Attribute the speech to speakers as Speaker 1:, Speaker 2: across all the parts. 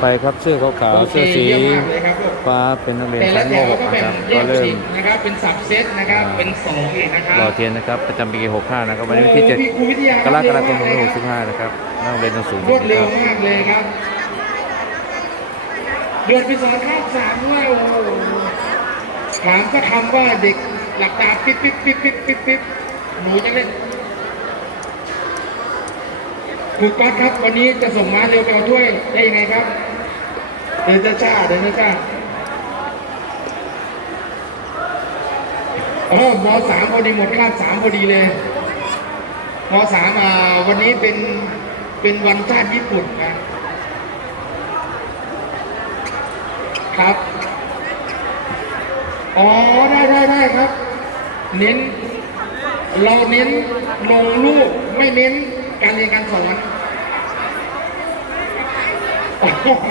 Speaker 1: ไปครับเสื้อขาวๆเสื้อสี
Speaker 2: โคเยี่ยมมากเลยครับลูก
Speaker 1: ฟ้าเป็นนักเรียน
Speaker 2: แต่ละ
Speaker 1: ชั้น
Speaker 2: แถ
Speaker 1: ม
Speaker 2: ว
Speaker 1: .6
Speaker 2: ก็
Speaker 1: นะ
Speaker 2: แบ่
Speaker 1: ค
Speaker 2: ง
Speaker 1: รับ
Speaker 2: แย
Speaker 1: ก็
Speaker 2: ก
Speaker 1: เริ่ม
Speaker 2: อีกนะครับเป็นสับเซตนะครับเป็นสองอีกนะครับ
Speaker 1: รอเทียนนะครับประจำปี65นะครับวันนี้วันที่
Speaker 2: โอ้โหพี่ครูวิทยา
Speaker 1: 7กรกฎาคม
Speaker 2: เร็วมากเลยครับ
Speaker 1: 2565นะครับนักเรียนหนังสือ
Speaker 2: รวดเร็ว
Speaker 1: ครับ
Speaker 2: มากเลยครับเดือนไปสอนข้ามสามด้วยโอ้โหถามสักคำว่าเด็กหลับตาปิ๊บปิ๊บปิ๊บปิ๊บปิ๊บปิ๊บหนูจะเล่น ครูก๊อตครับวันนี้จะส่งม้าเร็วไปเอาถ้วยได้ยังไงครับ เดินช้าๆเดินช้าๆอ๋อมสามพอดีหมดคาบสามพอดีเลยมสามอ่าวันนี้เป็นเป็นวันชาติญี่ปุ่นนะครับ อ๋อได้ได้ได้ครับ เน้น เราเน้นลงรูปไม่เน้น การเรียนการสอนโอ้โห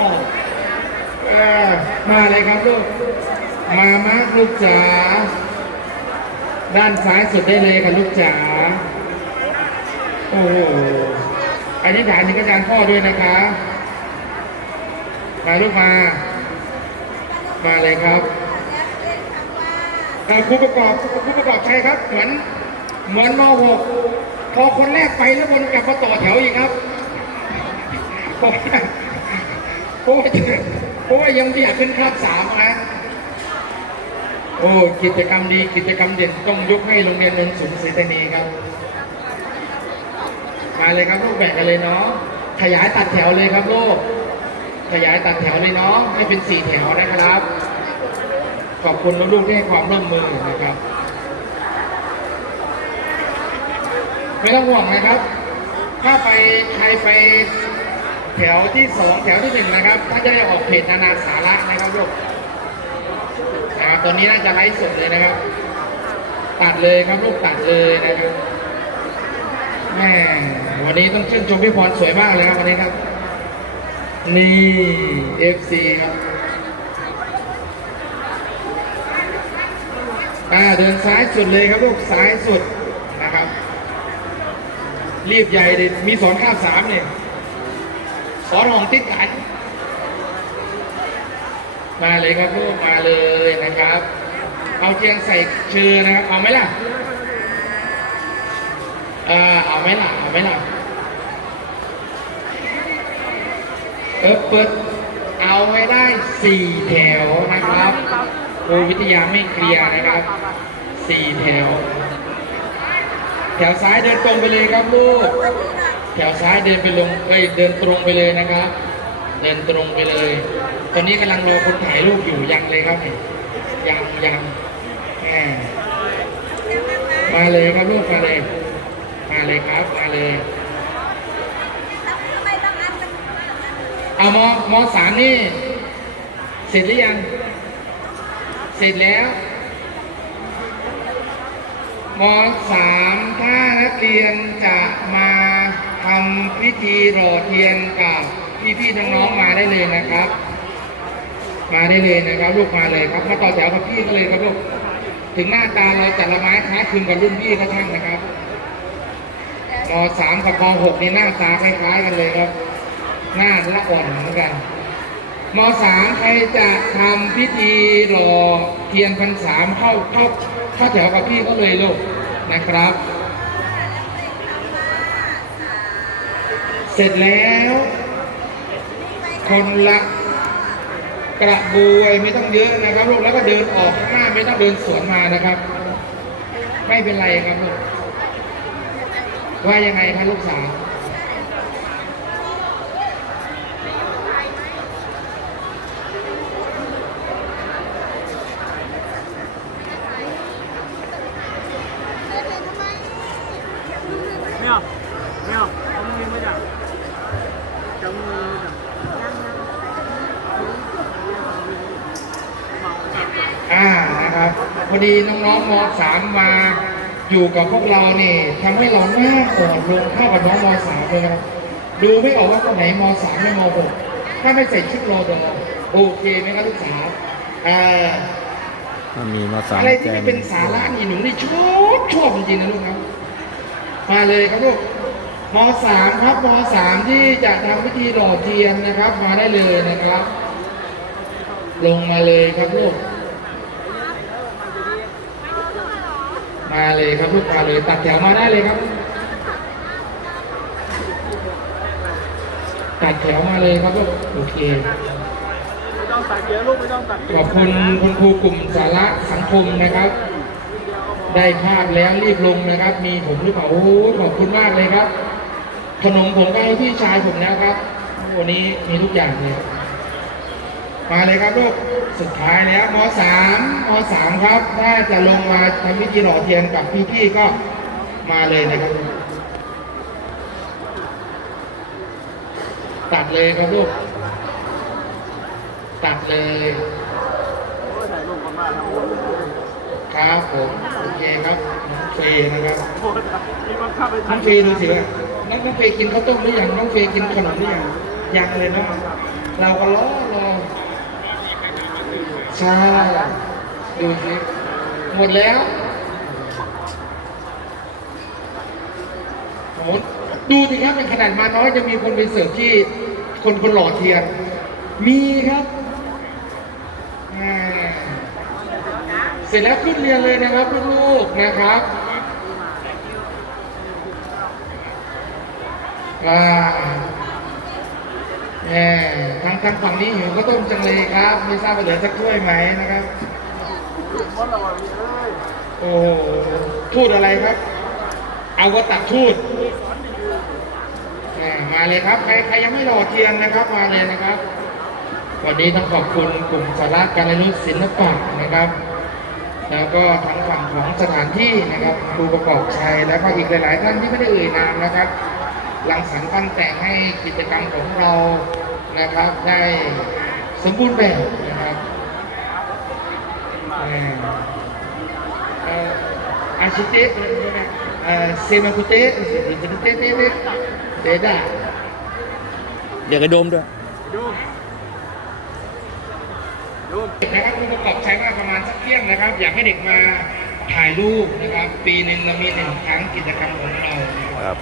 Speaker 2: เออมาเลยครับลูก มามาลูกจ๋า ด้านซ้ายสุดได้เลยค่ะลูกจ๋า โอ้โหอันนี้ฐานถึงอาจารพ่อด้วยนะคะ มาลูกมา มาเลยครับเอ่อครูประกอบครูประกอบใช่ครับ เหมือนเหมือนม .6 พอคนแรกไปแล้ววนกลับมาต่อแถวอีกครับเพราะว่าเพราะว่าเพราะว่ายังไม่อยากขึ้นคาบสามนะโอ้กิจกรรมดีกิจกรรมเด่นต้องยกให้โรงเรียนนนท์สุนทรีธานีครับมาเลยครับลูกแบ่งกันเลยเนาะขยายตัดแถวเลยครับลูกขยายตัดแถวเลยเนาะให้เป็นสี่แถวนะครับ ขอบคุณลูกๆที่ให้ความร่วมมือนะครับ ไม่ต้องห่วงนะครับ ถ้าไปใครไปแถวที่สองแถวที่หนึ่งนะครับถ้าจะได้ออกเพจนานาสาระนะครับลูกนะครับตอนนี้น่าจะไลฟ์สดเลยนะครับ ตัดเลยครับลูกตัดเลยนะครับแม่วันนี้ต้องชื่นชมพี่พรสวยมากเลยครับวันนี้ครับ นี่ FC ครับอ่าเดินซ้ายสุดเลยครับลูกซ้ายสุด รีบใหญ่เลยมีสอนข้ามสามเนี่ยสอนของติดกันมาเลยครับลูกมาเลยนะครับ เอาเทียนใส่เชือนะครับ เอาไหมล่ะเอ่าเอาไหมล่ะ เอาไหมล่ะเออเปิดเอาไว้ได้สี่แถวนะครับครูวิทยาไม่เคลียร์นะครับสี่แถว แถวซ้ายเดินตรงไปเลยครับลูก แถวซ้ายเดินไปลงเอ้ยเดินตรงไปเลยนะครับ เดินตรงไปเลย ตอนนี้กำลังรอคนถ่ายรูปอยู่ยังเลยครับยังยังแหมมาเลยครับลูกมาเลย มาเลยครับมาเลยเอามอมสามนี่ เสร็จหรือยัง เสร็จแล้ว มสามถ้านักเรียนจะมาทำพิธีหล่อเทียนกับพี่ๆน้องๆมาได้เลยนะครับ มาได้เลยนะครับลูกมาเลยครับมาต่อแถวกับพี่ก็เลยครับลูกถึงหน้าตาเราแต่ละไม้คล้ายคลึงกับรุ่นพี่ก็ช่างนะครับมสามกับมหกนี่หน้าตาคล้ายๆกันเลยครับ หน้าละอ่อนเหมือนกันมสามใครจะทำพิธีหล่อเทียนพันสามเข้าเข้า เข้าแถวกับพี่ก็เลยลูกนะครับ เสร็จแล้ว คนละกระบวยไม่ต้องเยอะนะครับลูกแล้วก็เดินออกข้างหน้าไม่ต้องเดินสวนมานะครับ ไม่เป็นไรครับลูกว่ายังไงครับลูกสาว
Speaker 3: เนี่ยเนี่ยเอ้า
Speaker 2: วานะครับพอดีน้องๆมสามมาอยู่กับพวกเราเนี่ยทำให้เราหน้าอ่อนลงเข้ากับน้องม3เลยนะครับดูไม่ออกว่าคนไหนม3ไม่ม6ถ้าไม่ใส่ชุดโรดอโอเคไหมครับลูกสาวอ่า
Speaker 1: มีมส
Speaker 2: อะไรที่ไม่เป็นสาระนี่หนูนี่ชอบชอบจริงๆนะลูกนะ มาเลยครับลูกมสามครับมสามที่จะทำพิธีหล่อเทียนนะครับ มาได้เลยนะครับ ลงมาเลยครับลูกมาเลยครับลูกมาเลยตัดแถวมาได้เลยครับตัดแถวมาเลยครับลูกโอเค
Speaker 3: ไม่ต้องตัดเยอะลูกไม่ต้องตัด
Speaker 2: ขอบคุณคุณครูกลุ่มสาระสังคมนะครับ ได้ภาพแล้วรีบลงนะครับ มีผมหรือเปล่าโอ้โหขอบคุณมากเลยครับ ขนมผมก็ให้พี่ชายผมแล้วครับ วันนี้มีทุกอย่างเลยมาเลยครับลูกสุดท้ายแล้วมสามมสามครับ ถ้าจะลงมาทำพิธีหล่อเทียนกับพี่ๆก็มาเลยนะครับตัดเลยครับลูกตัดเลย
Speaker 3: โอ้ยถ่ายรูปกันมากครับโอ้ย
Speaker 2: ครับผมโอเคครับน้องเฟย์นะครับน้องเฟย์ดูสิว่าน้องเฟย์กินข้าวต้มหรือยังน้องเฟย์กินขนมหรือยังยังเลยนะเราก็รอรอใช่ดูสิหมดแล้วโอ้โหดูสิครับเป็นขนาดมาน้อยจะมีคนไปเสิร์ฟที่คนคนหล่อเทียนมีครับอ่า เสร็จแล้วขึ้นเรียนเลยนะครับลูกๆนะครับว่าแหมทางทางฝั่งนี้หิวก็ต้มจังเลยครับ ไม่ทราบว่าเหลือสักถ้วยไหมนะครับ โอ้โหทูดอะไรครับ เอาก็ตักทูดมาเลยครับ ใครใครยังไม่รอเทียนนะครับ มาเลยนะครับ วันนี้ต้องขอบคุณกลุ่มสาระการเรียนรู้ศิลปะนะครับ แล้วก็ทั้งฝั่งของสถานที่นะครับครูประกอบชัยแล้วก็อีกหลาย ๆ ท่านที่ไม่ได้เอ่ยนามนะครับหลังสรรค์ปั้นแต่งให้กิจกรรมของเรานะครับ ได้สมบูรณ์แบบนะครับเอ่ออาชิเตะเอ่อเซมาคุเตะเตะเตะเตะเตะเตะได้
Speaker 1: เดี๋ยวกระโดมด้วย
Speaker 3: ดูดู
Speaker 2: นะครับครูประกอบใช้มาประมาณสักเที่ยงนะครับ อยากให้เด็กมาถ่ายรูปนะครับ ปีหนึ่งเรามีหนึ่งครั้งกิจกรรมของเรานะครับ
Speaker 1: ครับ